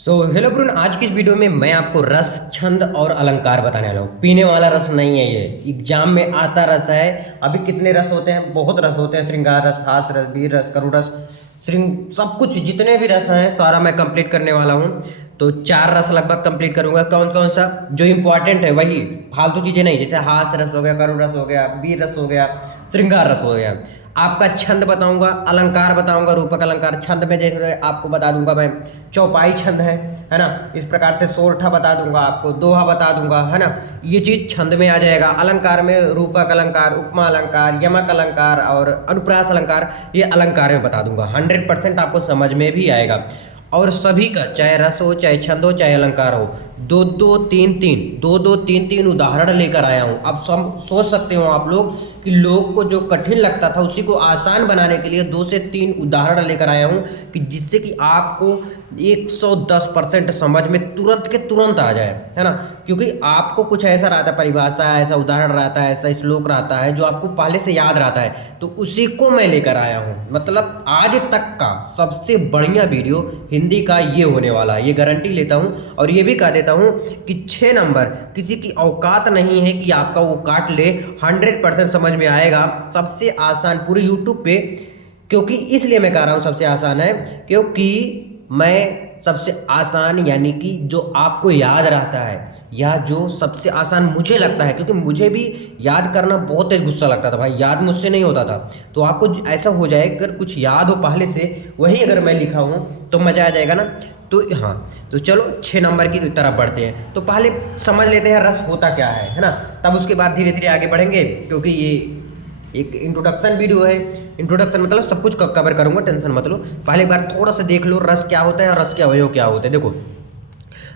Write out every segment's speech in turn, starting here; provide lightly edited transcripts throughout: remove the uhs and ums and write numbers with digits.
Hello ब्रून, आज की इस वीडियो में मैं आपको रस, छंद और अलंकार बताने वाला हूँ। पीने वाला रस नहीं है, ये एग्जाम में आता रस है। अभी कितने रस होते हैं? बहुत रस होते हैं। श्रृंगार रस, हास रस, वीर रस, करुण रस, सब कुछ जितने भी रस हैं सारा मैं कंप्लीट करने वाला हूँ। तो 4 रस लगभग कंप्लीट करूंगा। कौन कौन सा जो इंपॉर्टेंट है वही, फालतू चीजें नहीं। जैसे हास रस हो गया, करुण रस हो गया, वीर रस हो गया, श्रृंगार रस हो गया। आपका छंद बताऊंगा, अलंकार बताऊंगा, रूपक अलंकार। छंद में जैसे आपको बता दूंगा मैं, चौपाई छंद है ना। इस प्रकार से सोरठा बता दूंगा आपको, दोहा बता दूंगा, है ना। ये चीज छंद में आ जाएगा। अलंकार में रूपक अलंकार, उपमा अलंकार, यमक अलंकार और अनुप्रास अलंकार, ये अलंकार में बता दूंगा। 100% आपको समझ में भी आएगा। और सभी का, चाहे रस हो, चाहे छंद हो, चाहे अलंकार हो, दो दो तीन तीन उदाहरण लेकर आया हूँ। अब सब सोच सकते हो आप लोग कि लोग को जो कठिन लगता था उसी को आसान बनाने के लिए 2 से 3 उदाहरण लेकर आया हूँ, कि जिससे कि आपको 110% समझ में तुरंत के तुरंत आ जाए, है ना। क्योंकि आपको कुछ ऐसा रहता है, परिभाषा, ऐसा उदाहरण रहता है, ऐसा श्लोक रहता है जो आपको पहले से याद रहता है, तो उसी को मैं लेकर आया हूँ। मतलब आज तक का सबसे बढ़िया वीडियो हिंदी का ये होने वाला है, ये गारंटी लेता हूँ। और ये भी कह देता हूँ कि 6 नंबर किसी की औकात नहीं है कि आपका वो काट ले। 100% समझ में आएगा। सबसे आसान पूरे यूट्यूब पे, क्योंकि इसलिए मैं कह रहा हूँ सबसे आसान है, क्योंकि मैं सबसे आसान, यानी कि जो आपको याद रहता है, या जो सबसे आसान मुझे लगता है, क्योंकि मुझे भी याद करना बहुत तेज गुस्सा लगता था भाई, याद मुझसे नहीं होता था। तो आपको ऐसा हो जाए, अगर कुछ याद हो पहले से, वही अगर मैं लिखा हूँ तो मज़ा आ जाएगा ना। तो हाँ, तो चलो 6 नंबर की तरफ बढ़ते हैं। तो पहले समझ लेते हैं रस होता क्या है ना। तब उसके बाद धीरे धीरे आगे बढ़ेंगे, क्योंकि ये एक इंट्रोडक्शन वीडियो है। इंट्रोडक्शन मतलब सब कुछ कवर करूंगा, टेंशन मत लो। पहले एक बार थोड़ा सा देख लो रस क्या होता है और रस के अवयव क्या होते हैं। देखो,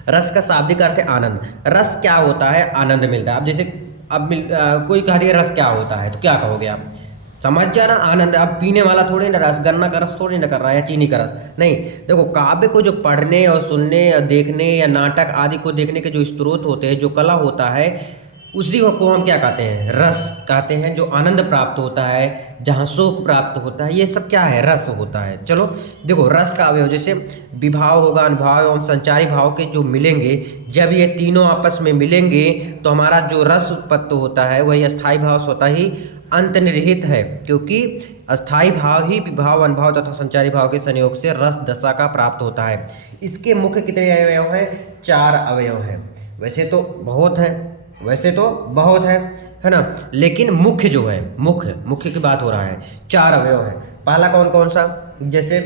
रस का शाब्दिक अर्थ है आनंद। रस क्या होता है? आनंद मिलता है। अब जैसे कोई कह दिया रस क्या होता है, तो क्या कहोगे आप? समझ जाना, आनंद। अब पीने वाला थोड़ी ना रस, गन्ना का रस थोड़ी ना कर रहा है, या चीनी का रस नहीं। देखो, काव्य को जो पढ़ने और सुनने या देखने या नाटक आदि को देखने के जो स्रोत होते हैं, जो कला होता है, उसी को हम क्या कहते हैं? रस कहते हैं। जो आनंद प्राप्त होता है, जहाँ शोक प्राप्त होता है, ये सब क्या है? रस होता है। चलो देखो, रस का अवयव जैसे विभाव होगा, अनुभाव एवं संचारी भाव के जो मिलेंगे, जब ये तीनों आपस में मिलेंगे तो हमारा जो रस उत्पत्ति होता है वही अस्थाई भाव स्वतः ही अंतर्निहित है। क्योंकि अस्थाई भाव ही विभाव, अनुभाव तथा संचारी भाव के संयोग से रस दशा का प्राप्त होता है। इसके मुख्य कितने अवयव हैं? 4 अवयव हैं। वैसे तो बहुत है ना। लेकिन मुख्य जो है, मुख्य की बात हो रहा है, 4 अवयव है। पहला कौन कौन सा? जैसे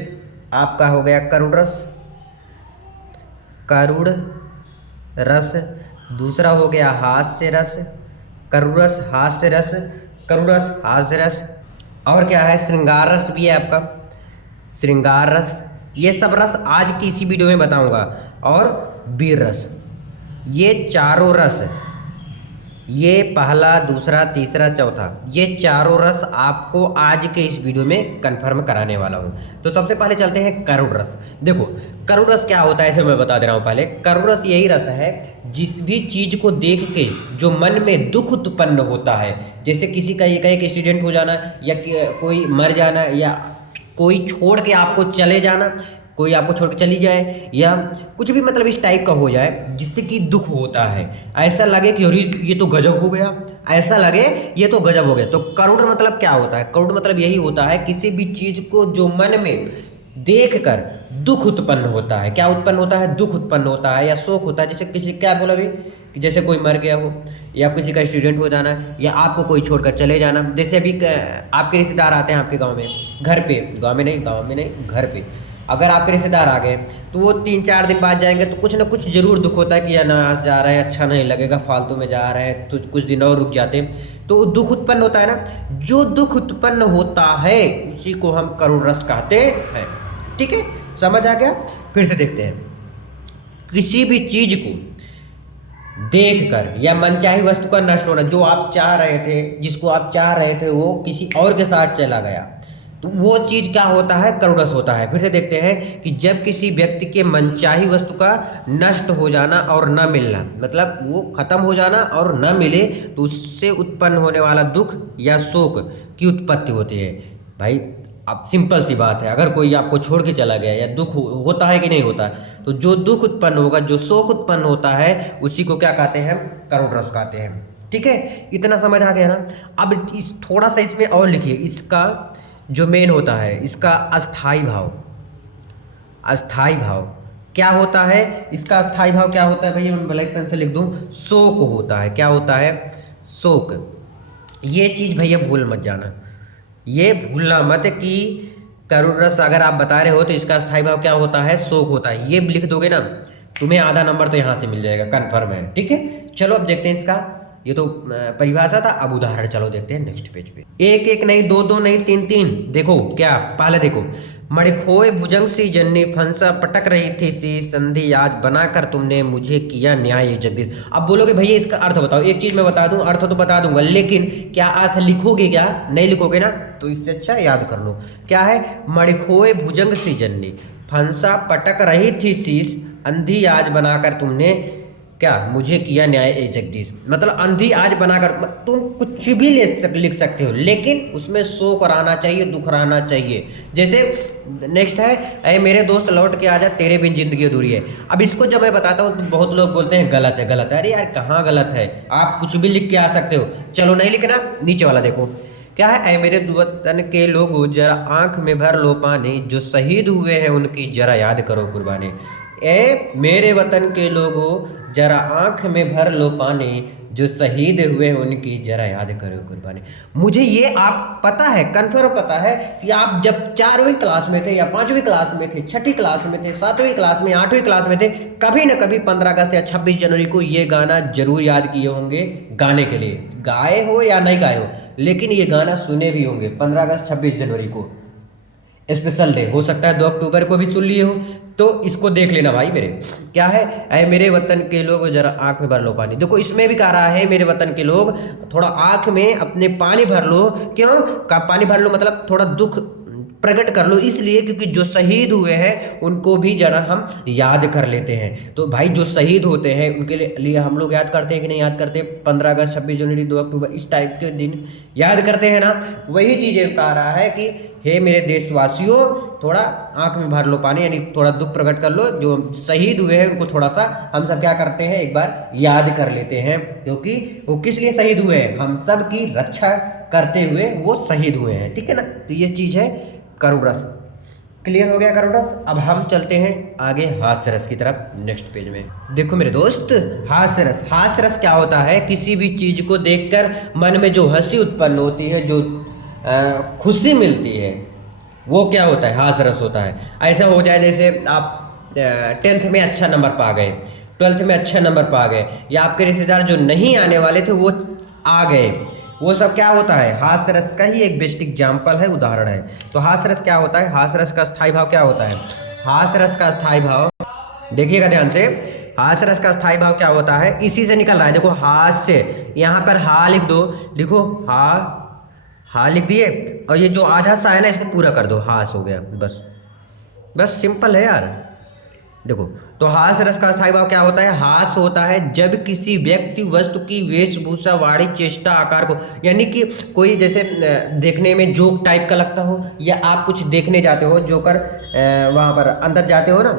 आपका हो गया करुण रस। दूसरा हो गया हास्य रस, करुरस, हास्य रस, करुरस, हास्य रस। और क्या है? श्रृंगार रस भी है आपका, श्रृंगार रस। ये सब रस आज की इसी वीडियो में बताऊंगा। और वीर रस, ये चारों रस, ये पहला, दूसरा, तीसरा, चौथा, ये चारों रस आपको आज के इस वीडियो में कंफर्म कराने वाला हूँ। तो सबसे पहले चलते हैं करुण रस। देखो, करुण रस क्या होता है इसे मैं बता दे रहा हूँ। पहले करुण रस यही रस है जिस भी चीज को देख के जो मन में दुख उत्पन्न होता है, जैसे किसी का एक एक्सीडेंट हो जाना, या कोई मर जाना, या कोई छोड़ के आपको चले जाना, कोई आपको छोड़ के चली जाए, या कुछ भी मतलब इस टाइप का हो जाए जिससे कि दुख होता है। ऐसा लगे कि अरे ये तो गजब हो गया, ऐसा लगे ये तो गजब हो गया। तो करुण मतलब क्या होता है? करुण मतलब यही होता है किसी भी चीज को जो मन में देख कर दुख उत्पन्न होता है। क्या उत्पन्न होता है? दुख उत्पन्न होता है या शोक होता है। जैसे किसी, क्या बोला अभी, कि जैसे कोई मर गया हो, या किसी का एक्सीडेंट हो जाना, या आपको कोई छोड़कर चले जाना। जैसे अभी आपके रिश्तेदार आते हैं आपके गाँव में, घर पे, गाँव में नहीं, घर पे अगर आपके रिश्तेदार आ गए, तो वो 3-4 दिन बाद जाएंगे तो कुछ ना कुछ जरूर दुख होता है कि यार ना, आज जा रहे हैं, अच्छा नहीं लगेगा, फालतू में जा रहे हैं, तो कुछ दिन और रुक जाते, तो दुख उत्पन्न होता है ना। जो दुख उत्पन्न होता है उसी को हम करुण रस कहते हैं। ठीक है, समझ आ गया? फिर से देखते हैं। किसी भी चीज को देखकर या मनचाही वस्तु का नष्ट होना, जो आप चाह रहे थे, जिसको आप चाह रहे थे, वो किसी और के साथ चला गया, तो वो चीज क्या होता है? करुण रस होता है। फिर से देखते हैं कि जब किसी व्यक्ति के मनचाही वस्तु का नष्ट हो जाना और न मिलना, मतलब वो खत्म हो जाना और न मिले, तो उससे उत्पन्न होने वाला दुख या शोक की उत्पत्ति होती है। भाई अब सिंपल सी बात है, अगर कोई आपको छोड़ के चला गया या दुख होता है कि नहीं होता है, तो जो दुख उत्पन्न होगा, जो शोक उत्पन्न होता है, उसी को क्या कहते हैं? करुण रस कहते हैं। ठीक है, इतना समझ आ गया ना। अब इस थोड़ा सा इसमें और लिखिए, इसका जो मेन होता है, इसका अस्थाई भाव। अस्थाई भाव क्या होता है? इसका अस्थाई भाव क्या होता है भैया? मैं ब्लैक पेन से लिख दूं, शोक होता है। क्या होता है? शोक। ये चीज भैया भूल मत जाना, ये भूलना मत कि करुण रस अगर आप बता रहे हो तो इसका अस्थाई भाव क्या होता है? शोक होता है। ये लिख दोगे ना, तुम्हें आधा नंबर तो यहाँ से मिल जाएगा, कन्फर्म है। ठीक है, चलो अब देखते हैं इसका, ये तो परिभाषा था, अब उदाहरण चलो देखते हैं नेक्स्ट पेज पे। एक एक नहीं, दो दो नहीं, तीन तीन। देखो क्या, पहले देखो, मणिखोए भुजंग सी जननी फंसा पटक रही थी सी संधि आज बनाकर तुमने मुझे किया न्याय जगदीश। अब बोलोगे भैया इसका अर्थ बताओ। एक चीज मैं बता दूं, अर्थ तो बता दूंगा, लेकिन क्या अर्थ लिखोगे? क्या नहीं लिखोगे ना, तो इससे अच्छा याद कर लो। क्या है? मणिखोए भुजंग सी जननी फंसा पटक रही थी शीश अंधी आज बनाकर तुमने क्या मुझे किया न्याय ए जगदीश। मतलब अंधी आज बनाकर, तुम कुछ भी लिख सकते हो, लेकिन उसमें शोक रहना चाहिए, दुख रहना चाहिए। जैसे नेक्स्ट है, अरे मेरे दोस्त लौट के आजा तेरे बिन जिंदगी अधूरी है। अब इसको जब मैं बताता हूँ तो बहुत लोग बोलते हैं गलत है, गलत है। अरे यार कहाँ गलत है, आप कुछ भी लिख के आ सकते हो। चलो नहीं लिखना, नीचे वाला देखो क्या है? ऐ मेरे वतन के लोगों जरा आंख में भर लो पानी, जो शहीद हुए हैं उनकी जरा याद करो कुर्बानी। ए मेरे वतन के लोगों जरा आंख में भर लो पानी, जो शहीद हुए हैं उनकी जरा याद करो कुर्बानी। मुझे ये आप पता है, कन्फर्म पता है कि आप जब 4वीं क्लास में थे या 5वीं क्लास में थे, 6ठी क्लास में थे, 7वीं क्लास में, 8वीं क्लास में थे, कभी ना कभी 15 अगस्त या 26 जनवरी को ये गाना जरूर याद किए होंगे। गाने के लिए गाए हो या नहीं गाए हो, लेकिन ये गाना सुने भी होंगे। 15 अगस्त 26 जनवरी को स्पेशल डे, हो सकता है 2 अक्टूबर को भी सुन लिए हो, तो इसको देख लेना भाई मेरे। क्या है? ऐ मेरे वतन के लोग जरा आंख में भर लो पानी। देखो इसमें भी कह रहा है मेरे वतन के लोग थोड़ा आंख में अपने पानी भर लो। क्यों का पानी भर लो? मतलब थोड़ा दुख प्रकट कर लो, इसलिए क्योंकि जो शहीद हुए हैं उनको भी जरा हम याद कर लेते हैं। तो भाई जो शहीद होते हैं उनके लिए हम लोग याद करते हैं कि नहीं याद करते? 15 अगस्त, 26 जनवरी, 2 अक्टूबर, इस टाइप के दिन याद करते हैं ना। वही चीज़ें कह रहा है कि हे मेरे देशवासियों, थोड़ा आंख में भर लो पानी, यानी थोड़ा दुख प्रकट कर लो। जो शहीद हुए हैं उनको थोड़ा सा हम सब क्या करते हैं, एक बार याद कर लेते हैं, क्योंकि वो किस लिए शहीद हुए हैं? हम सब की रक्षा करते हुए वो शहीद हुए हैं। ठीक है ना, तो ये चीज़ है करुण रस। क्लियर हो गया करुण रस। अब हम चलते हैं आगे हास्य रस की तरफ नेक्स्ट पेज में। देखो मेरे दोस्त, हास्य रस, हास्य रस क्या होता है? किसी भी चीज को देखकर मन में जो हंसी उत्पन्न होती है, जो खुशी मिलती है, वो क्या होता है? हास्य रस होता है। ऐसा हो जाए जैसे आप 10th में अच्छा नंबर पा गए, 12th में अच्छा नंबर पा गए, या आपके रिश्तेदार जो नहीं आने वाले थे वो आ गए, वो सब क्या होता है? हास्य रस का ही एक बेस्ट एग्जाम्पल है, उदाहरण है। तो हास्य रस क्या होता है? हास्य रस का स्थायी भाव क्या होता है? हास्य रस का स्थायी भाव देखिएगा ध्यान से, हास्य रस का स्थायी भाव क्या होता है? इसी से निकल रहा है। देखो हास्य, यहाँ पर हा लिख दो, लिखो हा लिख दिए, और ये जो आधा सा है ना इसको पूरा कर दो, हास हो गया। बस बस सिंपल है यार। देखो तो हास्य रस का स्थायी भाव क्या होता है? हास होता है जब किसी व्यक्ति वस्तु की वेशभूषा, वाणी, चेष्टा, आकार को, यानी कि कोई जैसे देखने में जोक टाइप का लगता हो, या आप कुछ देखने जाते हो, जोकर वहाँ पर अंदर जाते हो ना,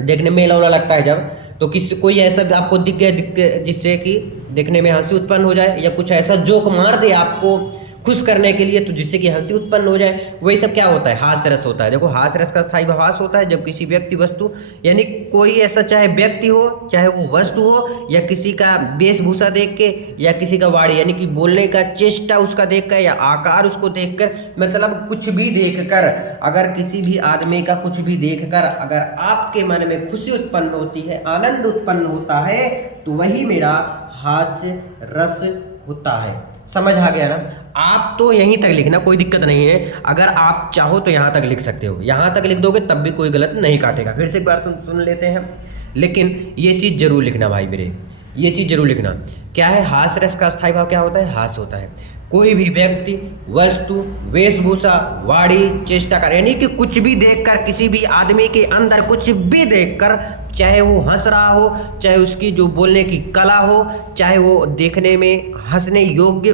देखने में मेला वेला लगता है जब, तो कोई ऐसा आपको दिख गया जिससे कि देखने में हंसी उत्पन्न हो जाए, या कुछ ऐसा जोक मार दे आपको खुश करने के लिए, तो जिससे कि हंसी उत्पन्न हो जाए, वही सब क्या होता है? हास्य रस होता है। देखो हास्य रस का स्थायी भाव हास्य होता है जब किसी व्यक्ति, वस्तु, यानी कोई ऐसा, चाहे व्यक्ति हो, चाहे वो वस्तु हो, या किसी का वेशभूषा देख के, या किसी का वाणी यानी कि बोलने का चेष्टा उसका देख कर, या आकार उसको देख कर, मतलब कुछ भी देख कर, अगर किसी भी आदमी का कुछ भी देख कर अगर आपके मन में खुशी उत्पन्न होती है, आनंद उत्पन्न होता है, तो वही मेरा हास्य रस होता है। समझ आ गया ना? आप तो यहीं तक लिखना, कोई दिक्कत नहीं है। अगर आप चाहो तो यहाँ तक लिख सकते हो, यहाँ तक लिख दोगे तब भी कोई गलत नहीं काटेगा। फिर से एक बार तुम सुन लेते हैं, लेकिन ये चीज़ जरूर लिखना भाई मेरे, ये चीज़ जरूर लिखना। क्या है? हास्य रस का स्थायी भाव क्या होता है? हास्य होता है कोई भी व्यक्ति, वस्तु, वेशभूषा, वाणी, चेष्टा कर, यानी कि कुछ भी देखकर, किसी भी आदमी के अंदर कुछ भी देखकर, चाहे वो हंस रहा हो, चाहे उसकी जो बोलने की कला हो, चाहे वो देखने में हंसने योग्य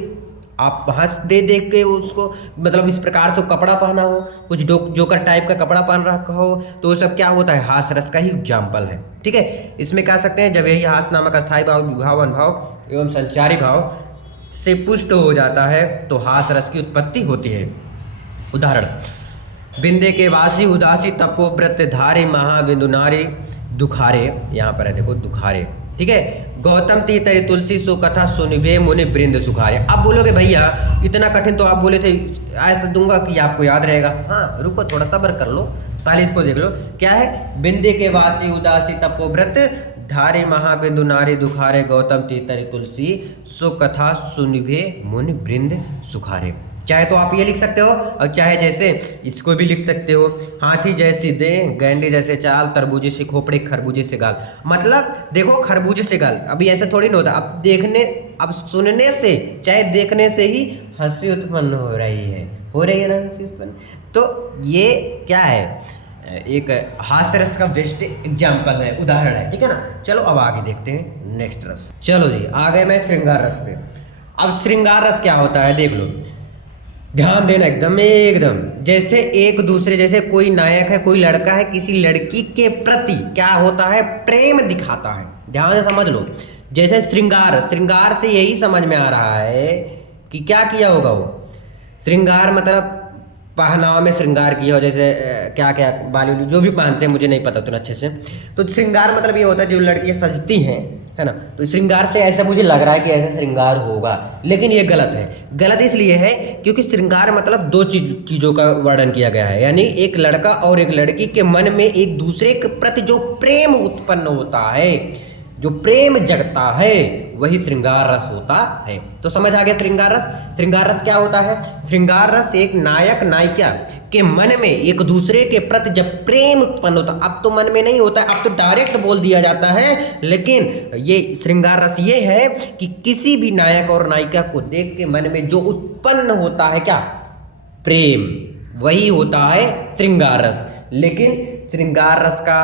आप हंस दे देख के उसको, मतलब इस प्रकार से कपड़ा पहना हो, कुछ जोकर टाइप का कपड़ा पहन रखा हो, तो वो सब क्या होता है, हास रस का ही एग्जाम्पल है। ठीक है, इसमें कह सकते हैं जब यही हास नामक अस्थाई भाव, विभाव, अनुभाव एवं संचारी भाव से पुष्ट हो जाता है तो हास रस की उत्पत्ति होती है। उदाहरण, बिंदे के वासी उदासी तपोव्रत धारे महाबिंदु नारी दुखारे, यहाँ पर है देखो दुखारे। ठीक है, गौतम तीतरी तुलसी सो कथा सुनिभे मुनि वृंद सुखारे। अब बोलोगे भैया इतना कठिन तो आप बोले थे, ऐसा दूंगा कि आपको याद रहेगा। हाँ रुको, थोड़ा सब्र कर लो, पहले इसको देख लो। क्या है, बिंदे के वासी उदासी तपोव्रत धारे महाबिंदु नारी दुखारे, गौतम तीतरी तुलसी सो कथा सुनिभे मुनि वृंद सुखारे। चाहे तो आप ये लिख सकते हो और चाहे जैसे इसको भी लिख सकते हो, हाथी जैसी देह गैंडे जैसे चाल, तरबूजे से खोपड़े खरबूजे से गाल। मतलब देखो खरबूजे से गाल, अभी ऐसे थोड़ी ना होता, अब देखने, अब सुनने से, चाहे देखने से ही हंसी उत्पन्न हो रही है ना हंसी उत्पन्न। तो ये क्या है, एक हास्य रस का बेस्ट एग्जाम्पल है, उदाहरण है। ठीक है ना, चलो अब आगे देखते हैं नेक्स्ट रस। चलो जी आ गए मैं श्रृंगार रस पे। अब श्रृंगार रस क्या होता है देख लो, ध्यान देना एकदम जैसे एक दूसरे, जैसे कोई नायक है, कोई लड़का है, किसी लड़की के प्रति क्या होता है, प्रेम दिखाता है। ध्यान से समझ लो, जैसे श्रृंगार से यही समझ में आ रहा है कि क्या किया होगा वो, श्रृंगार मतलब पहनावा में श्रृंगार किया हो, जैसे क्या क्या बाली जो भी पहनते हैं मुझे नहीं पता उतना अच्छे से। तो श्रृंगार मतलब ये होता है जो लड़कियां सजती हैं, है ना, तो श्रृंगार से ऐसा मुझे लग रहा है कि ऐसा श्रृंगार होगा, लेकिन ये गलत है। गलत इसलिए है क्योंकि श्रृंगार मतलब दो चीज़ों का वर्णन किया गया है, यानी एक लड़का और एक लड़की के मन में एक दूसरे के प्रति जो प्रेम उत्पन्न होता है, जो प्रेम जगता है, वही श्रृंगार रस होता है। तो समझ आ गया श्रृंगार रस। श्रृंगार रस क्या होता है, श्रृंगार रस एक नायक नायिका के मन में एक दूसरे के प्रति जब प्रेम उत्पन्न होता, अब तो मन में नहीं होता, अब तो डायरेक्ट बोल दिया जाता है, लेकिन ये श्रृंगार रस ये है कि किसी भी नायक और नायिका को देख के मन में जो उत्पन्न होता है क्या, प्रेम, वही होता है श्रृंगार रस। लेकिन श्रृंगार रस का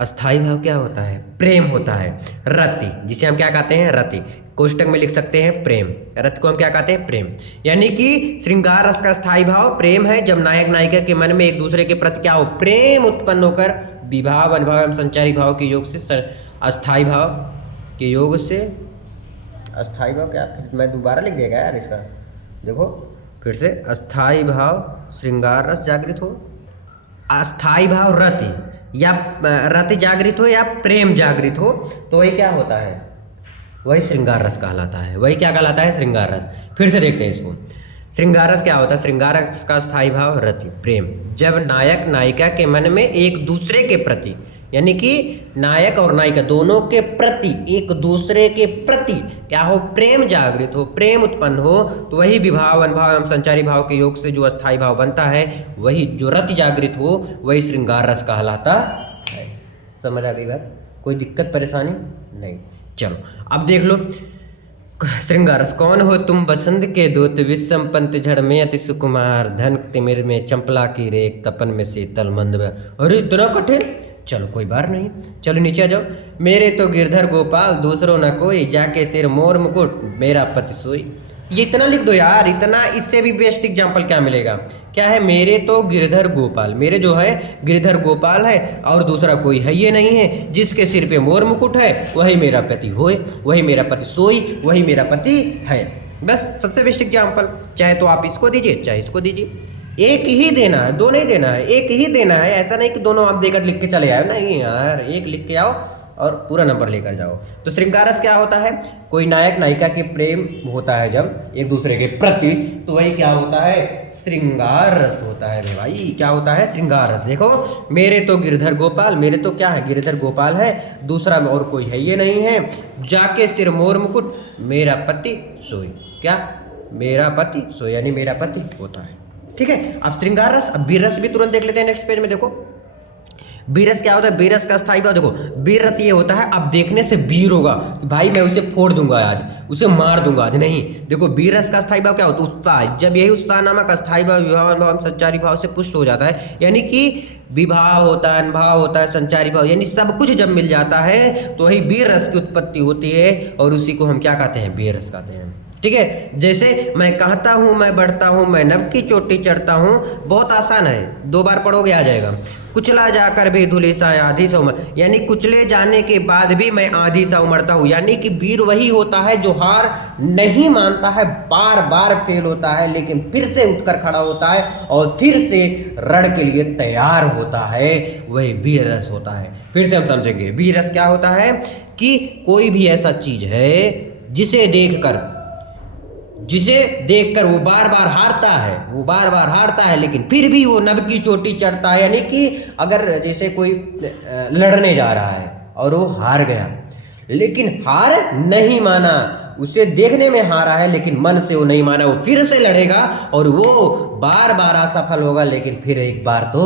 अस्थाई भाव क्या होता है, प्रेम होता है। रति, जिसे हम क्या कहते हैं, रति, कोष्टक में लिख सकते हैं प्रेम, रति को हम क्या कहते हैं, प्रेम। यानी कि श्रृंगार रस का अस्थाई भाव प्रेम है, जब नायक नायिका के मन में एक दूसरे के प्रति क्या हो, प्रेम उत्पन्न होकर विभाव अनुभाव एवं संचारी भाव के योग से, अस्थाई भाव के योग से, अस्थाई भाव क्या, मैं दोबारा लिख देगा यार इसका, देखो फिर से, अस्थाई भाव श्रृंगार रस जागृत हो, अस्थाई भाव रति, या रति जागृत हो या प्रेम जागृत हो, तो वही क्या होता है, वही श्रृंगार रस कहलाता है। वही क्या कहलाता है, श्रृंगार रस। फिर से देखते हैं इसको, श्रृंगार रस क्या होता है, श्रृंगार रस का स्थायी भाव रति, प्रेम, जब नायक नायिका के मन में एक दूसरे के प्रति, यानी कि नायक और नायिका दोनों के प्रति, एक दूसरे के प्रति क्या हो, प्रेम जागृत हो, प्रेम उत्पन्न हो, तो वही विभाव अनुभाव एवं संचारी भाव के योग से जो अस्थाई भाव बनता है, वही जो रति जागृत हो, वही श्रृंगार रस कहलाता है। समझ आ गई बात, कोई दिक्कत परेशानी नहीं। चलो अब देख लो श्रृंगार रस। कौन हो तुम बसंत के दूत, विषम पंत झड़ में अति सुकुमार, धन तिमिर में चंपला की रेख, तपन में शीतल मंद। अरे इतना कठिन, चलो कोई बात नहीं, चलो नीचे आ जाओ। मेरे तो गिरधर गोपाल दूसरों न कोई, जाके सिर मोर मुकुट मेरा पति सोई। ये इतना लिख दो यार, इतना, इससे भी बेस्ट एग्जाम्पल क्या मिलेगा, क्या है, मेरे तो गिरधर गोपाल, मेरे जो है गिरधर गोपाल है और दूसरा कोई है ये नहीं है, जिसके सिर पे मोर मुकुट है वही मेरा पति होए, वही मेरा पति सोई, वही मेरा पति है। बस सबसे बेस्ट एग्जाम्पल, चाहे तो आप इसको दीजिए चाहे इसको दीजिए, एक ही देना है, दो नहीं देना है, एक ही देना है। ऐसा नहीं कि दोनों आप देकर लिख के चले आओ, नहीं यार, एक लिख के आओ और पूरा नंबर लेकर जाओ। तो श्रृंगार रस क्या होता है, कोई नायक नायिका के प्रेम होता है जब एक दूसरे के प्रति, तो वही क्या होता है, श्रृंगार रस होता है भाई। क्या होता है, श्रृंगार रस। देखो मेरे तो गिरधर गोपाल, मेरे तो क्या है, गिरधर गोपाल है, दूसरा और कोई है ये नहीं है, जाके सिर मोर मुकुट मेरा पति सोई, क्या, मेरा पति सोई, यानी मेरा पति होता है। ठीक है, अब श्रृंगार रस, अब वीर रस भी तुरंत देख लेते हैं नेक्स्ट पेज में। देखो वीर रस क्या होता है, वीर रस का स्थायी भाव देखो, वीर रस ये होता है, अब देखने से वीर होगा कि भाई मैं उसे फोड़ दूंगा आज, उसे मार दूंगा आज, नहीं। देखो वीर रस का स्थायी भाव क्या होता है, उत्साह, जब यही उत्साह नामक अस्थायी भाव विभाव भाव संचारी भाव से पुष्ट हो जाता है, यानी कि विभाव होता है, अनुभाव होता है, संचारी भाव, यानी सब कुछ जब मिल जाता है तो वही वीर रस की उत्पत्ति होती है, और उसी को हम क्या कहते हैं, वीर रस कहते हैं। ठीक है। जैसे मैं कहता हूँ मैं बढ़ता हूँ, मैं नभ की चोटी चढ़ता हूँ, बहुत आसान है, 2 बार पढ़ोगे आ जाएगा। कुचला जाकर भी धूलि सा आधी सा उमड़, यानी कुचले जाने के बाद भी मैं आधी सा उमड़ता हूँ, यानी कि वीर वही होता है जो हार नहीं मानता है, बार बार फेल होता है लेकिन फिर से उठकर खड़ा होता है और फिर से रण के लिए तैयार होता है, वही वीर रस होता है। फिर से हम समझेंगे वीर रस क्या होता है कि कोई भी ऐसा चीज है जिसे देखकर वो बार बार हारता है लेकिन फिर भी वो नभ की चोटी चढ़ता है। यानी कि अगर जैसे कोई लड़ने जा रहा है और वो हार गया लेकिन हार नहीं माना, उसे देखने में हारा है लेकिन मन से वो नहीं माना, वो फिर से लड़ेगा और वो बार बार असफल होगा लेकिन फिर एक बार तो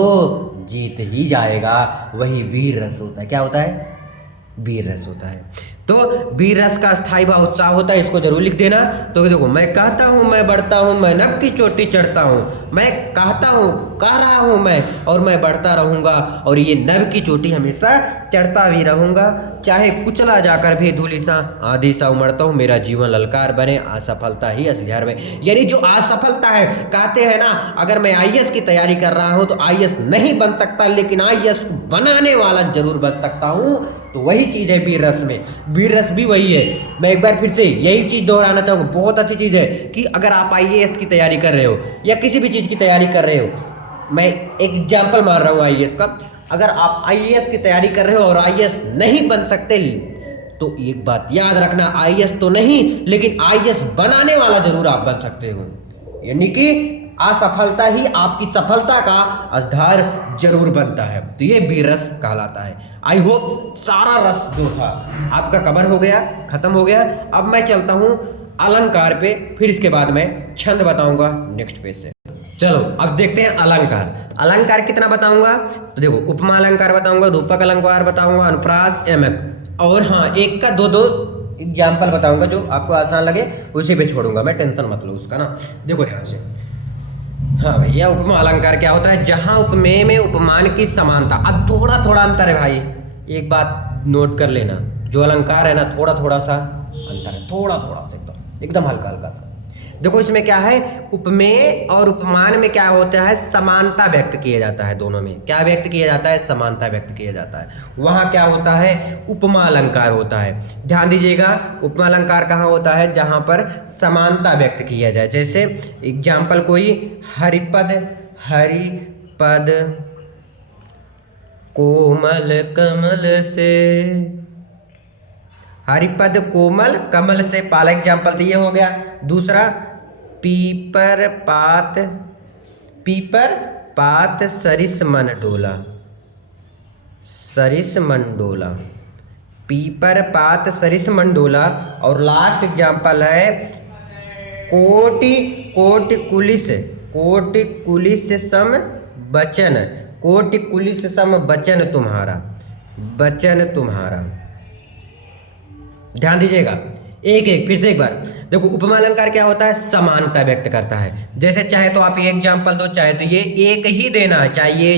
जीत ही जाएगा, वही वीर रस होता है। क्या होता है? वीर रस होता है। तो वीर रस का स्थायी भाव उत्साह होता है, इसको जरूर लिख देना। तो देखो, मैं कहता हूँ मैं बढ़ता हूँ, मैं नभ की चोटी चढ़ता हूँ, मैं कहता हूँ कह रहा हूँ मैं, और मैं बढ़ता रहूंगा और ये नभ की चोटी हमेशा चढ़ता भी रहूंगा, चाहे कुचला जाकर भी धूलि सा आधी सा उमड़ता हूँ, मेरा जीवन ललकार बने, असफलता ही असली हार में। यानी जो असफलता है, कहते हैं ना, अगर मैं आईएएस की तैयारी कर रहा हूँ तो आईएएस नहीं बन सकता लेकिन आईएएस को बनाने वाला जरूर बन सकता हूँ, तो वही चीज है वीर रस में। वीर रस भी वही है। मैं एक बार फिर से यही चीज दोहराना चाहूंगा, बहुत अच्छी चीज है कि अगर आप आईएएस की तैयारी कर रहे हो या किसी भी चीज की तैयारी कर रहे हो, मैं एक एग्जाम्पल मार रहा हूँ आईएएस का, अगर आप आईएएस की तैयारी कर रहे हो और आईएएस नहीं बन सकते तो एक बात याद रखना, आईएएस तो नहीं लेकिन आईएएस बनाने वाला जरूर आप बन सकते हो। यानी कि असफलता ही आपकी सफलता का आधार जरूर बनता है, तो ये वीर रस कहलाता है। आई होप सारा रस जो था आपका कवर हो गया, खत्म हो गया। अब मैं चलता हूं अलंकार पे, फिर इसके बाद मैं छंद बताऊंगा नेक्स्ट पेज से। चलो अब देखते हैं अलंकार। अलंकार कितना बताऊंगा? तो देखो, उपमा अलंकार बताऊंगा, रूपक अलंकार बताऊंगा, अनुप्रास, यमक, और हाँ एक का दो एग्जाम्पल बताऊंगा जो आपको आसान लगे, उसी पे छोड़ूंगा मैं, टेंशन मत लो उसका ना। देखो ध्यान से, हाँ भैया, उपमा अलंकार क्या होता है? जहां उपमेय में उपमान की समानता, अब थोड़ा थोड़ा अंतर है भाई, एक बात नोट कर लेना, जो अलंकार है ना थोड़ा थोड़ा सा अंतर है, थोड़ा थोड़ा सा एकदम हल्का हल्का सा। देखो इसमें क्या है, उपमेय और उपमान में क्या होता है, समानता व्यक्त किया जाता है, दोनों में क्या व्यक्त किया जाता है, समानता व्यक्त किया जाता है। वहां क्या होता है, उपमा अलंकार होता है। ध्यान दीजिएगा, उपमा अलंकार कहाँ होता है, जहां पर समानता व्यक्त किया जाए। जैसे एग्जाम्पल कोई, हरिपद कोमल कमल से, हरिपद कोमल कमल से पहला एग्जाम्पल तो ये हो गया। दूसरा, पीपर पात सरिस मन डोला, पीपर पात सरिस मन डोला। और लास्ट एग्जाम्पल है, कोटि कुलिस सम बचन तुम्हारा। ध्यान दीजिएगा, फिर से एक बार देखो, उपमा अलंकार क्या होता है, समानता व्यक्त करता है। जैसे चाहे तो आप ये एग्जाम्पल दो, चाहे तो ये एक ही देना है, चाहिए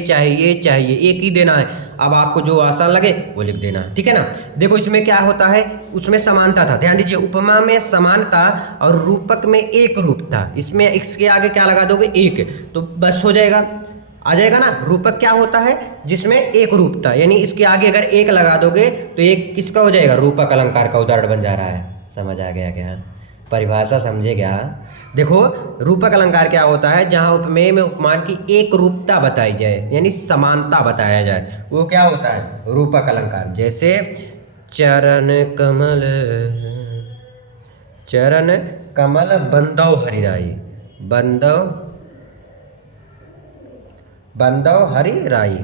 एक ही देना है। अब आपको जो आसान लगे वो लिख देना, ठीक है ना। देखो इसमें क्या होता है, उसमें समानता था, ध्यान दीजिए, उपमा में समानता और रूपक में एक रूपता। इसमें इसके आगे क्या लगा दोगे, एक, तो बस हो जाएगा, आ जाएगा ना। रूपक क्या होता है, जिसमें एक रूपता, यानी इसके आगे अगर एक लगा दोगे तो एक किसका हो जाएगा, रूपक अलंकार का उदाहरण बन जा रहा है। समझ आ गया क्या, परिभाषा समझे क्या? देखो, रूपक अलंकार क्या होता है, जहां उपमेय में उपमान की एक रूपता बताई जाए, यानी समानता बताया जाए, वो क्या होता है, रूपक अलंकार। जैसे चरण कमल बंदौ हरिराई, बंदौ हरिराई,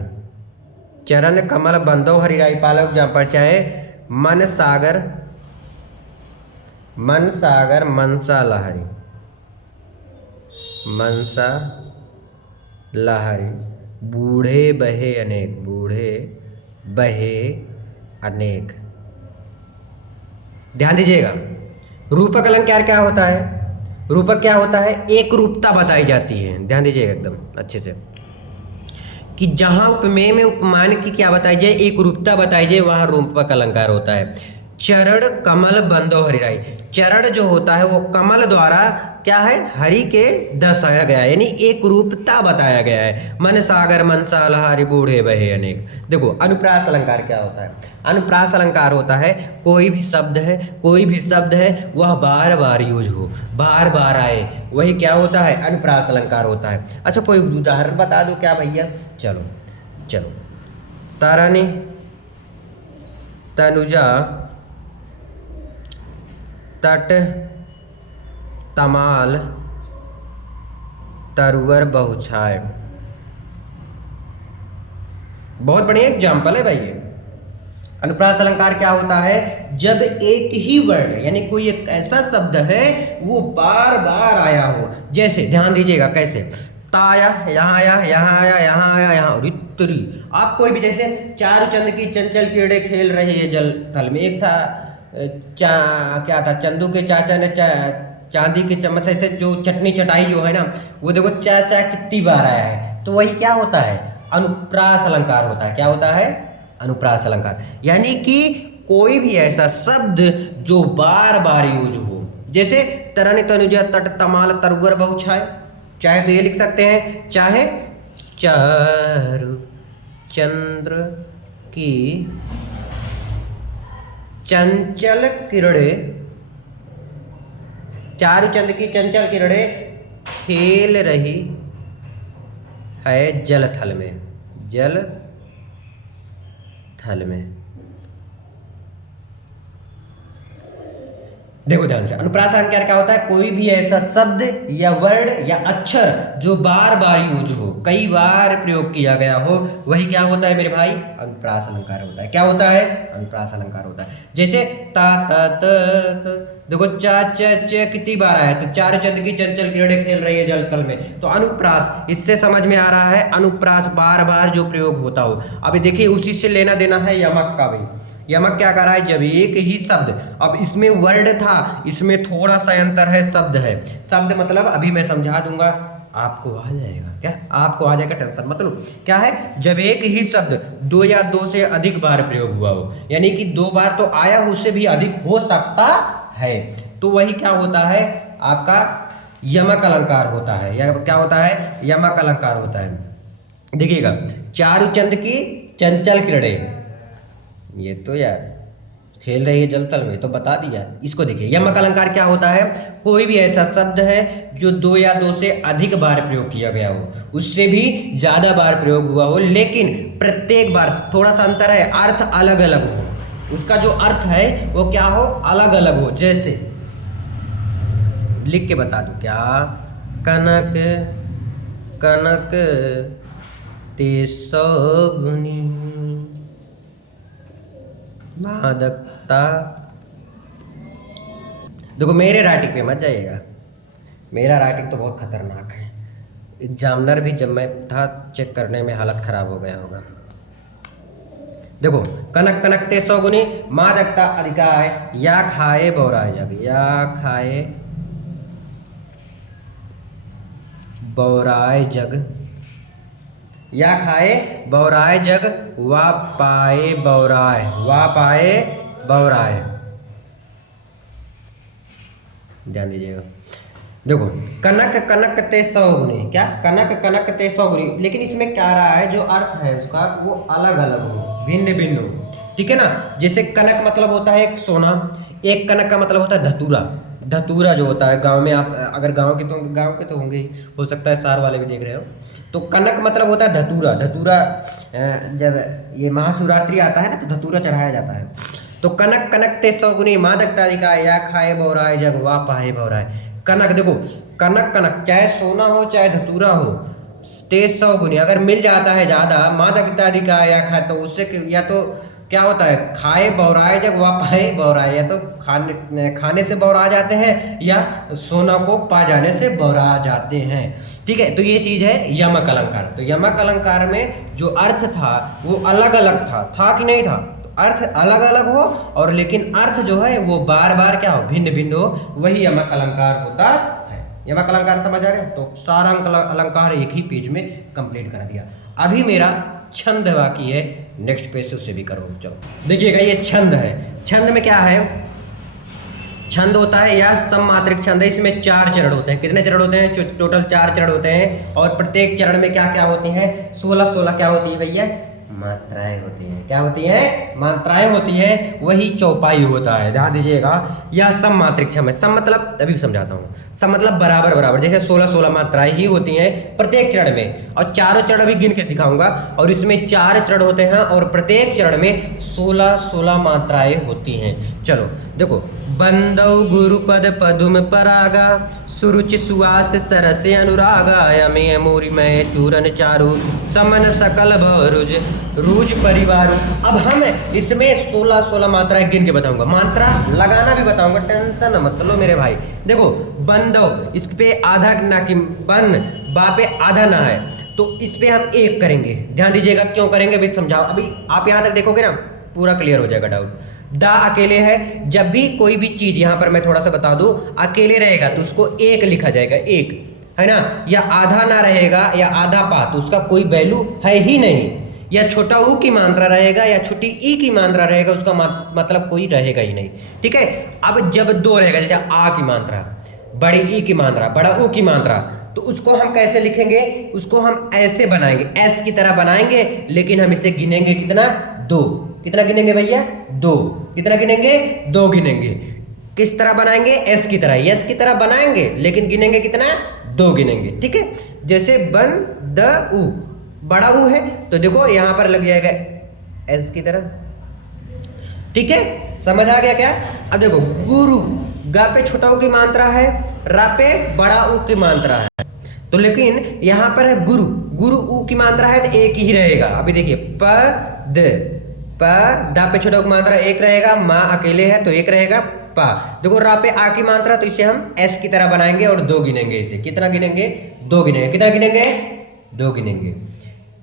चरण कमल बंदौ हरिराई। पालो एग्जाम्पल, चाहे मन सागर मनसा लहरी, बूढ़े बहे अनेक। ध्यान दीजिएगा, रूपक अलंकार क्या होता है, रूपक क्या होता है, एक रूपता बताई जाती है। ध्यान दीजिएगा एकदम अच्छे से, कि जहां उपमेय में उपमान की क्या बताई जाए, एक रूपता बताई जाए, वहां रूपक अलंकार होता है। चरण कमल बंदो हरिराई। चरण जो होता है वो कमल द्वारा क्या है, हरि के दर्शाया गया है, यानी एक रूपता बताया गया है। मन सागर मनसा लहरी बूढ़े बहे अनेक। देखो अनुप्रास अलंकार क्या होता है? अनुप्रास अलंकार होता है कोई भी शब्द है, कोई भी शब्द है वह बार बार यूज हो, बार बार आए, वही क्या होता है, अनुप्रास अलंकार होता है। अच्छा कोई उदाहरण बता दो क्या भैया? चलो चलो, तारानी तनुजा तट तमाल तरुवर बहुछाय। बहुत बढ़िया एग्जाम्पल है भाई ये। अनुप्रास अलंकार क्या होता है? जब एक ही वर्ड यानी कोई एक ऐसा शब्द है वो बार बार आया हो। जैसे ध्यान दीजिएगा कैसे, ताया यहाँ आया, यहाँ आया, यहाँ आया, यहाँ ऋतुरी। आप कोई भी जैसे चारुचंद की चंचल कीड़े खेल रहे हैं जल थल में, एक था क्या था, चंदू के चाचा ने चांदी के चम्मच से ऐसे जो चटनी चटाई जो है ना, वो देखो चाचा कितनी बार आया है। तो वही क्या होता है, अनुप्रास अलंकार होता है। क्या होता है? अनुप्रास अलंकार। यानी कि कोई भी ऐसा शब्द जो बार बार यूज हो। जैसे तरन तनुजा तट तमाल तरुवर बहुछाय, चाहे तो ये लिख सकते हैं, चाहे चारु चंद्र की चंचल किरणें, चारुचंद की चंचल किरणें खेल रही है जल थल में, जल थल में। देखो ध्यान से, अनुप्रास अलंकार क्या होता है? कोई भी ऐसा शब्द या वर्ड या अक्षर जो बार बार यूज हो, कई बार प्रयोग किया गया हो, वही क्या होता है मेरे भाई? अनुप्रास अलंकार होता है। क्या होता है? अनुप्रास अलंकार होता है। जैसे ता ता त, देखो चा च च कितनी बार आया, तो चारुचंद की चंचल किरणें खेल रही है जल तल में। तो अनुप्रास, इससे समझ में आ रहा है अनुप्रास बार बार जो प्रयोग होता हो। अभी देखिए उसी से लेना देना है यमक का भी। यमक क्या कर रहा है? जब एक ही शब्द, अब इसमें वर्ड था, इसमें थोड़ा सा अंतर है, शब्द है। शब्द मतलब अभी मैं समझा दूंगा, आपको आ जाएगा। क्या आपको आ जाएगा? टेंशन मत लो। क्या है? जब एक ही शब्द दो या दो से अधिक बार प्रयोग हुआ हो, यानी कि दो बार तो आया हो, उससे भी अधिक हो सकता है, तो वही क्या होता है? आपका यमक अलंकार होता है। या क्या होता है? यमक अलंकार होता है। देखिएगा, चारुचंद की चंचल किरणें, ये तो यार खेल रही है जल तल में, तो बता दिया। इसको देखिए, यमक अलंकार क्या होता है? कोई भी ऐसा शब्द है जो दो या दो से अधिक बार प्रयोग किया गया हो, उससे भी ज्यादा बार प्रयोग हुआ हो, लेकिन प्रत्येक बार थोड़ा सा अंतर है, अर्थ अलग अलग हो, उसका जो अर्थ है वो क्या हो? अलग अलग हो। जैसे लिख के बता दूं क्या? कनक कनक ते सौगुनी मादकता। देखो मेरे राइटिंग पे मत जाइएगा, मेरा राइटिंग तो बहुत खतरनाक है। एग्जामिनर भी जब मैं था चेक करने में हालत खराब हो गया होगा। देखो, कनक कनक ते सौगुनी मादकता अधिकाय, या खाए बौराए जग, या खाए बौराए जग, या खाए बौराए जग, वा पाए बौराए, वा पाए बौराए। ध्यान दीजिएगा। देखो, कनक कनक ते सौगुनी, क्या? कनक कनक ते सौगुनी, लेकिन इसमें क्या रहा है, जो अर्थ है उसका वो अलग अलग हो, भिन्न भिन्न हो। ठीक है ना? जैसे कनक मतलब होता है एक सोना, एक कनक का मतलब होता है धतूरा। धतूरा जो होता है गांव में, आप अगर गांव के तो होंगे ही, हो सकता है शहर वाले भी देख रहे हो। तो कनक मतलब होता है धतूरा। धतूरा जब ये महाशिवरात्रि आता है ना, तो धतूरा चढ़ाया जाता है। तो कनक कनक ते सौगुनी मादकता अधिकाय, या खाए बौराए जग, वा पाए बौराए। कनक, देखो कनक कनक चाहे सोना हो चाहे धतूरा हो, तेज 100 गुनी अगर मिल जाता है ज़्यादा, मादकता अधिकाय या खाए, तो उससे या तो क्या होता है, खाए बौराए जब वह पाए बौराए, या तो खाने से बौरा जाते हैं या सोना को पा जाने से बौरा जाते हैं। ठीक है, तो ये चीज़ है यमक अलंकार। तो यमक अलंकार में जो अर्थ था वो अलग अलग था कि नहीं था? तो अर्थ अलग अलग हो और लेकिन अर्थ जो है वो बार बार क्या हो, भिन्न भिन्न हो, वही यमक अलंकार होता है। यमक अलंकार समझ आ गया? तो सारा अलंकार एक ही पेज में कंप्लीट कर दिया। अभी मेरा छंद बाकी है, नेक्स्ट पेज से उसे भी करो। चलो देखिएगा, ये छंद है। छंद में क्या है, छंद होता है या सममात्रिक छंद है। इसमें 4 चरण होते हैं। कितने चरण होते हैं? टोटल 4 चरण होते हैं और प्रत्येक चरण में क्या क्या होती हैं? 16 क्या होती है भैया? मात्राएं होती हैं। क्या होती हैं? मात्राएं होती हैं। वही चौपाई होता है, ध्यान दीजिएगा। या सममात्रिक छंद है। सम मतलब अभी समझाता हूँ। सम मतलब बराबर बराबर, जैसे 16 मात्राएं ही होती हैं प्रत्येक चरण में, और चारों चरण भी गिन के दिखाऊंगा। और इसमें 4 चरण होते हैं और प्रत्येक चरण में 16 मात्राएं होती हैं। चलो देखो, बंदौ गुरुपद पदुम परागा, सुरुचि सुवास सरस अनुरागा, यमे मूरिमय चूरन चारु, समन सकल भरुज रूज परिवार। अब हम इसमें 16 मात्राएं गिन के बताऊंगा, मात्रा लगाना भी बताऊंगा, टेंशन मत लो मेरे भाई। देखो बंदौ, इस पे आधा ना कि बन, बा पे आधा ना है, तो इस पे हम 1 करेंगे। ध्यान दीजिएगा क्यों करेंगे अभी समझाओ। अभी आप यहां तक देखोगे ना, पूरा क्लियर हो जाएगा डाउट। दा अकेले है। जब भी कोई भी चीज, यहां पर मैं थोड़ा सा बता दूं, अकेले रहेगा तो उसको 1 लिखा जाएगा, 1 है ना। या आधा ना रहेगा या आधा पा, तो उसका कोई वैल्यू है ही नहीं। या छोटा ऊ की मात्रा रहेगा या छोटी ई की मात्रा रहेगा, उसका मतलब कोई रहेगा ही नहीं। ठीक है। अब जब 2 रहेगा, जैसे आ की मात्रा, बड़ी ई की मात्रा, बड़ा ऊ की मात्रा, तो उसको हम कैसे लिखेंगे? उसको हम ऐसे बनाएंगे, एस की तरह बनाएंगे, लेकिन हम इसे गिनेंगे कितना? 2। कितना गिनेंगे भैया? 2। कितना गिनेंगे? 2 गिनेंगे। किस तरह बनाएंगे? एस की तरह, यस की तरह बनाएंगे, लेकिन गिनेंगे कितना? 2 गिनेंगे। ठीक है। जैसे बन द उ, बड़ा ऊ है तो देखो यहां पर लग जाएगा एस की तरह। ठीक है, समझ आ गया क्या? अब देखो, गुरु, गा पे छोटा ऊ की मात्रा है, रा पे बड़ा ऊ की मात्रा है, तो लेकिन यहां पर है गुरु, गुरु ऊ की मात्रा है तो 1 ही रहेगा। अभी देखिए, प द, प दा पे छोटा ऊ की मात्रा 1 रहेगा, माँ अकेले है तो 1 रहेगा, पा। देखो रा पे आ की मात्रा, तो इसे हम एस की तरह बनाएंगे और 2 गिनेंगे। इसे कितना गिनेंगे? 2 गिनेंगे। कितना गिनेंगे? 2 गिनेंगे।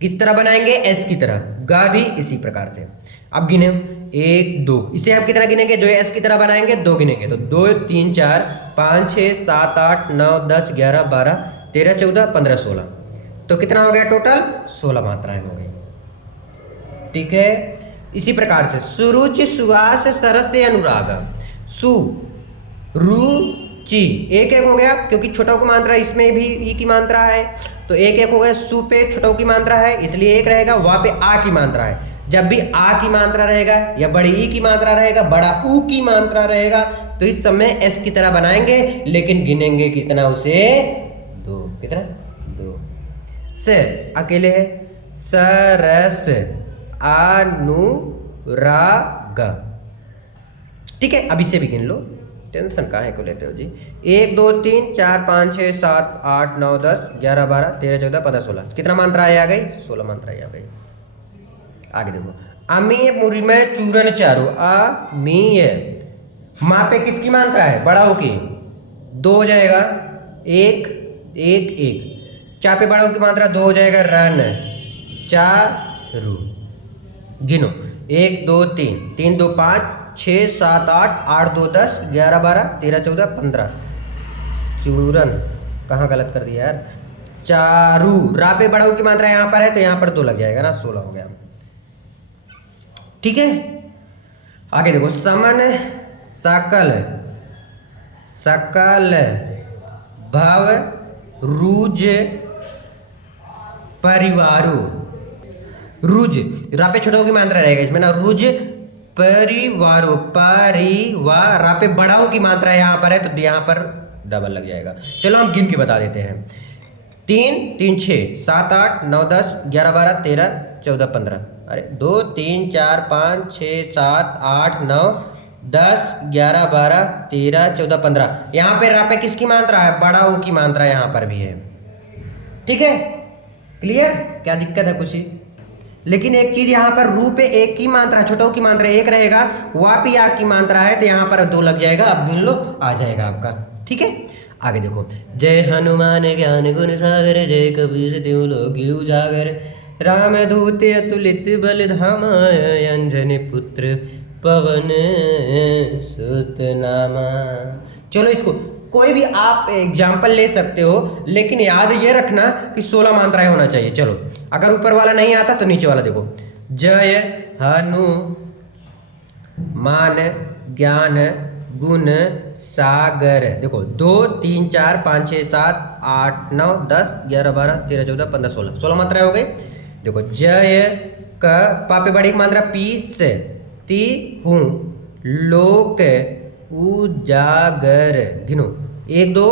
किस तरह बनाएंगे? एस की तरह। गा भी इसी प्रकार से। अब गिने 1 2, इसे हम कितना गिनेंगे? जो एस की तरह बनाएंगे 2 गिनेंगे, तो 2 3 4 5 6 7 8 9 10 11 12 13 14 15 16, तो कितना हो गया टोटल? 16 मात्राएं हो गई। ठीक है। इसी प्रकार से सुरुचि सुवास सरस अनुराग, सु रुचि 1 हो गया, क्योंकि छोटा की मात्रा इसमें भी ई की मात्रा है, तो 1 हो गया। सु पे छोटा की मात्रा है इसलिए 1 रहेगा। वहां पे आ की मात्रा है, जब भी आ की मात्रा रहेगा या बड़ी ई की मात्रा रहेगा, बड़ा ऊ की मात्रा रहेगा, तो इस समय एस की तरह बनाएंगे, लेकिन गिनेंगे कितना? उसे 2। कितना? 2। से अकेले है, सरस अनुराग। ठीक है, अब इसे भी गिन लो, टेंशन काहे को लेते हो जी। 1 2 3 4 5 6 7 8 9 10 11 12 13 14 15 16, कितना मात्राएं आ गई? 16 मात्राएं आ गई। आगे देखो, अमीय मुरिमय चूरन चारू, अमीय, माँ पे किसकी मात्रा है? बड़ा हो की, 2 हो जाएगा, 1 1 1। चा पे बड़ा हो की मात्रा 2 हो जाएगा, रन चारू। गिनो 1 2 3 3 2 5 6 7 8 8 2 10 11 12 13 14 15। चूरन कहाँ गलत कर दिया यार? चारू, रा पे बड़ा की मात्रा यहाँ पर है तो यहाँ पर 2 लग जाएगा ना, 16 हो गया। ठीक है। आगे देखो, समन सकल, सकल भव रुज परिवारो, रुज, रा पे छोटा की मात्रा रहेगा इसमें ना, रुज परिवारो, परिवार, रा पे बड़ा की मात्रा यहाँ पर है तो यहाँ पर डबल लग जाएगा। चलो हम गिन के बता देते हैं। 3 3 6 7 8 9 10 11 12 13 14 15, अरे 2 3 4 5 6 7 8 9 10 11 12 13 14 15। यहाँ पे रा पे किसकी मात्रा है? बड़ा ऊ की मात्रा यहाँ पर भी है। ठीक है, क्लियर? क्या दिक्कत है कुछ ही? लेकिन एक चीज, यहाँ पर रू पे 1 की मात्रा, छोटो की मात्रा 1 रहेगा, वा पे आ की मात्रा है तो यहाँ पर 2 लग जाएगा। अब गिन लो, आ जाएगा आपका। ठीक है। आगे देखो, जय हनुमान ज्ञान गुण सागर, जय कबीर तिहुँ लोक उजागर, राम दूत अतुलित बल धामा, अंजनी पुत्र पवन सुत नामा। चलो इसको कोई भी आप एग्जाम्पल ले सकते हो, लेकिन याद ये रखना कि 16 मात्राएं होना चाहिए। चलो, अगर ऊपर वाला नहीं आता तो नीचे वाला देखो, जय हनु मान ज्ञान गुण सागर। देखो 2 3 4 5 6 7 8 9 10 11 12 13 14 15 16 16 मात्राएं हो गई। देखो जय क पापे बड़ी मात्रा पी से ती हूँ लोक उजागर। गिनो 1 2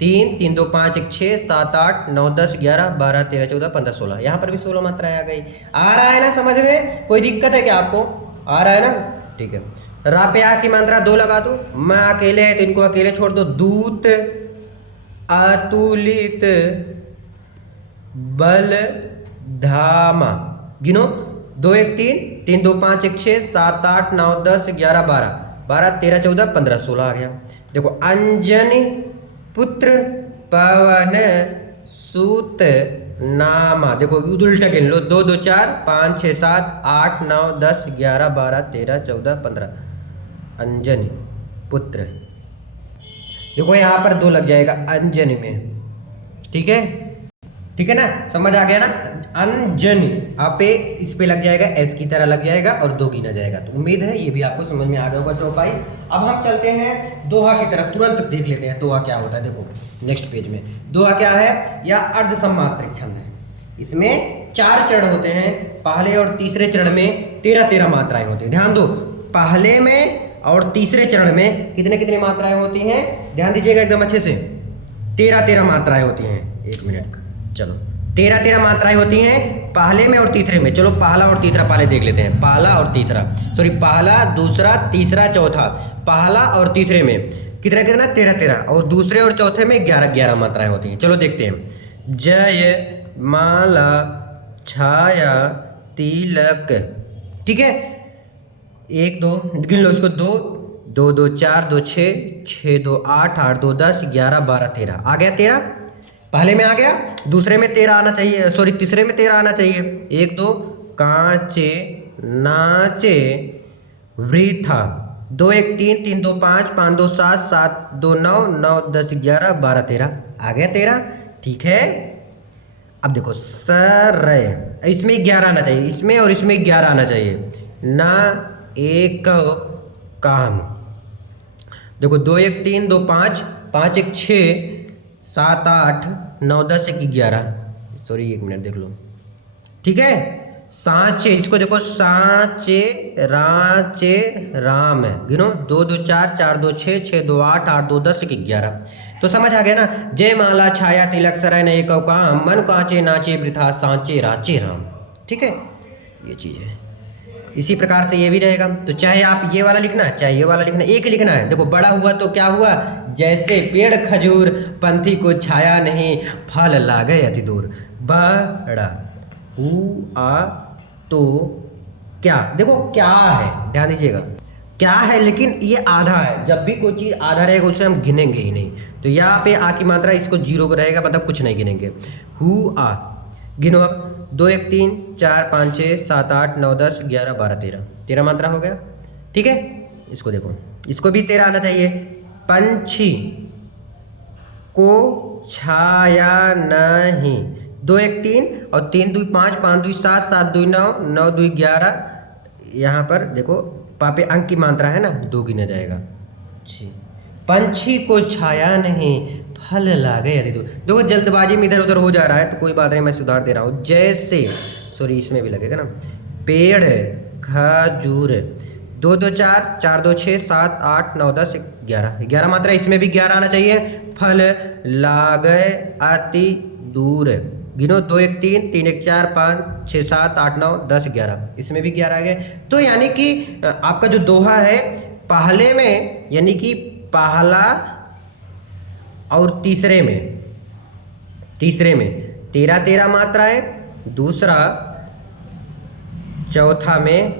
3 3 2 5 1 6 7 8 9 10 11 12 13 14 15 16। यहाँ पर भी 16 मात्राएं आ गई। आ रहा है ना समझ में? कोई दिक्कत है क्या आपको? आ रहा है ना? ठीक है। रा पे आ की मात्रा 2 लगा दो। मैं अकेले है तो इनको अकेले छोड़ दो। दूत अतुलित बल धामा। गिनो 2 1 3 3 2 5 1 6 7 8 9 10 11 12 12 13 14 15 16 आ गया। देखो अंजनी पुत्र पवन सूत नामा। देखो उल्टा गिन लो। 2 2 4 5 6 7 8 9 10 11 12 13 14 15। अंजनी पुत्र। देखो यहाँ पर 2 लग जाएगा अंजनी में। ठीक है, ठीक है ना? समझ आ गया ना? अंजनी आप पे इस पे लग जाएगा, एस की तरह लग जाएगा और 2 गिना जाएगा। तो उम्मीद है ये भी आपको समझ में आ गया होगा चौपाई। अब हम चलते हैं दोहा की तरफ, तुरंत देख लेते हैं दोहा क्या होता है। देखो नेक्स्ट पेज में दोहा क्या है? या अर्ध सम्मात्रिक छंद है। इसमें 4 चरण होते हैं। पहले और तीसरे चरण में 13 मात्राएं होती हैं। ध्यान दो, पहले में और तीसरे चरण में कितने मात्राएं होती हैं? ध्यान दीजिएगा एकदम अच्छे से। 13 मात्राएं होती हैं। 1 मिनट, चलो 13 मात्राएं होती हैं पहले में और तीसरे में। चलो पहला और तीसरा पहले देख लेते हैं। पहला और तीसरा, सॉरी पहला दूसरा तीसरा चौथा। पहला और तीसरे में कितना 13 और दूसरे और चौथे में 11 मात्राएं होती हैं। चलो देखते हैं। जय माला छाया तिलक। ठीक है, 1 2 गिन लो इसको। 2 2 2 4 2 6 6 2 8 8 2 10 11 12 13 आ गया। 13 पहले में आ गया, दूसरे में 13 आना चाहिए, सॉरी तीसरे में 13 आना चाहिए। 1 2 कांचे नाचे वृथा। 2 1 3 3 2 5 5 2 7 7 2 9 9 10 11 12 13 आ गया 13। ठीक है, अब देखो सर, इसमें 11 आना चाहिए, इसमें और इसमें 11 आना चाहिए ना। एक काम। देखो 2 1 3 2 5 5 1 6 7 8 9 10 1 11, सॉरी 1 मिनट देख लो। ठीक है, सांचे, इसको देखो सांचे राचे राम है। गिनो 2 2 4 4 2 6 6 2 8 8 2 10 1 11। तो समझ आ गया ना? जय माला छाया तिलक सरय नए काम मन कांचे नाचे वृथा सांचे राचे राम। ठीक है, ये चीज है। इसी प्रकार से ये भी रहेगा। तो चाहे आप ये वाला लिखना चाहे ये वाला लिखना, एक लिखना है। देखो बड़ा हुआ तो क्या हुआ? जैसे पेड़ खजूर पंथी को छाया नहीं फल लागे अति दूर। बड़ा हुआ तो क्या, देखो क्या है, ध्यान दीजिएगा क्या है, लेकिन ये आधा है। जब भी कोई चीज़ आधा रहेगा उसे हम गिनेंगे ही नहीं। तो यहाँ पे आ की मात्रा इसको 0 को रहेगा, मतलब कुछ नहीं गिनेंगे। हुआ गिनो अब 2 1 3 4 5 6 7 8 9 10 11 12 13 13 मात्रा हो गया। ठीक है, इसको देखो, इसको भी 13 आना चाहिए। पंछी को छाया नहीं। 2 1 3 और 3 2 5 5 2 7 7 2 9 9 2 11। यहाँ पर देखो पापे अंक की मात्रा है ना, 2 गिना जाएगा। पंछी को छाया नहीं फल लागे अति दूर। देखो जल्दबाजी में इधर उधर हो जा रहा है तो कोई बात नहीं, मैं सुधार दे रहा हूँ। जैसे, सॉरी इसमें भी लगेगा ना, पेड़ खजूर। 2 2 4 4 2 6 7 8 9 10 11 11 मात्रा, इसमें भी 11 आना चाहिए। फल लागे अति दूर। गिनो 2 1 3 3 1 4 5 6 7 8 9 10 11, इसमें भी 11 आ गए। तो यानी कि आपका जो दोहा है पहले में, यानी कि पहला और तीसरे में 13 मात्राएं, दूसरा चौथा में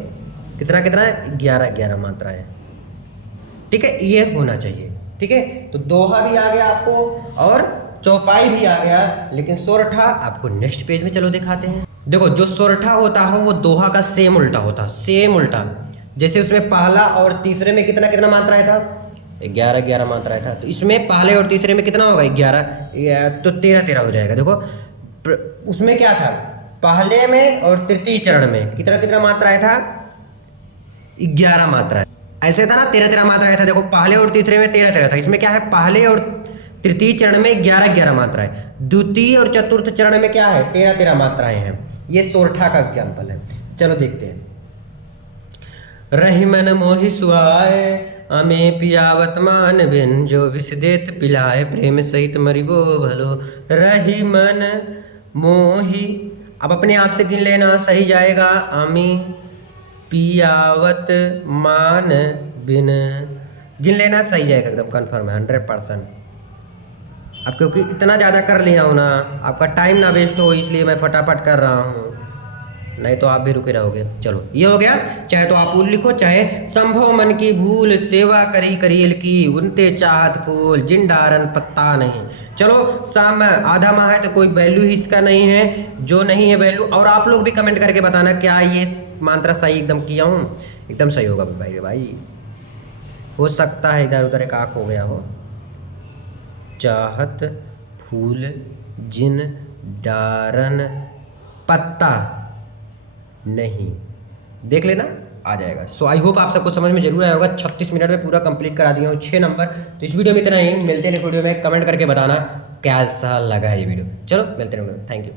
कितना 11 मात्राएं। ठीक है, ये होना चाहिए। ठीक है, तो दोहा भी आ गया आपको और चौपाई भी आ गया, लेकिन सोरठा आपको नेक्स्ट पेज में चलो दिखाते हैं। देखो जो सोरठा होता है वो दोहा का सेम उल्टा होता है, सेम उल्टा। जैसे उसमें पहला और तीसरे में कितना मात्राएं था, 11 मात्राएं था, तो इसमें पहले और तीसरे में कितना होगा 11, तो 13 हो जाएगा। देखो उसमें क्या था, पहले में और तृतीय चरण में कितना कितना मात्राएं था, 11 मात्राएं। ऐसे था ना 13 मात्राएं था, देखो पहले और तीसरे में 13 था, इसमें क्या है पहले और तृतीय चरण में 11 मात्राएं, द्वितीय और चतुर्थ चरण में क्या है 13 मात्राएं हैं। ये सोरठा का एग्जाम्पल है। चलो देखते हैं। रही मन मोहि सुहाए अमे पियावत मान बिन, जो विष देत पिलाए प्रेम सहित मरिबो भलो। रही मन मोहि, अब अपने आप से गिन लेना, सही जाएगा। अमी पियावत मान बिन, गिन लेना, सही जाएगा एकदम कन्फर्म है 100%। अब क्योंकि इतना ज़्यादा कर लिया हूँ ना, आपका टाइम ना वेस्ट हो इसलिए मैं फटाफट कर रहा हूँ, नहीं तो आप भी रुके रहोगे। चलो ये हो गया। चाहे तो आप लिखो, चाहे संभव मन की भूल सेवा करी करील की, उनते चाहत फूल जिन डारन पत्ता नहीं। चलो शाम आधा माह है तो कोई वैल्यू ही इसका नहीं है, जो नहीं है वैल्यू। और आप लोग भी कमेंट करके बताना क्या ये मंत्र सही एकदम किया हूँ, एकदम सही होगा भाई। हो सकता है इधर उधर एक आँख हो गया हो। चाहत फूल जिन डारन पत्ता नहीं, देख लेना आ जाएगा। सो आई होप आप सबको समझ में जरूर आया होगा। 36 मिनट में पूरा कंप्लीट करा दिया हूँ 6 नंबर। तो इस वीडियो में इतना ही, मिलते हैं नेक्स्ट वीडियो में। कमेंट करके बताना कैसा लगा ये वीडियो। चलो मिलते हैं, थैंक यू।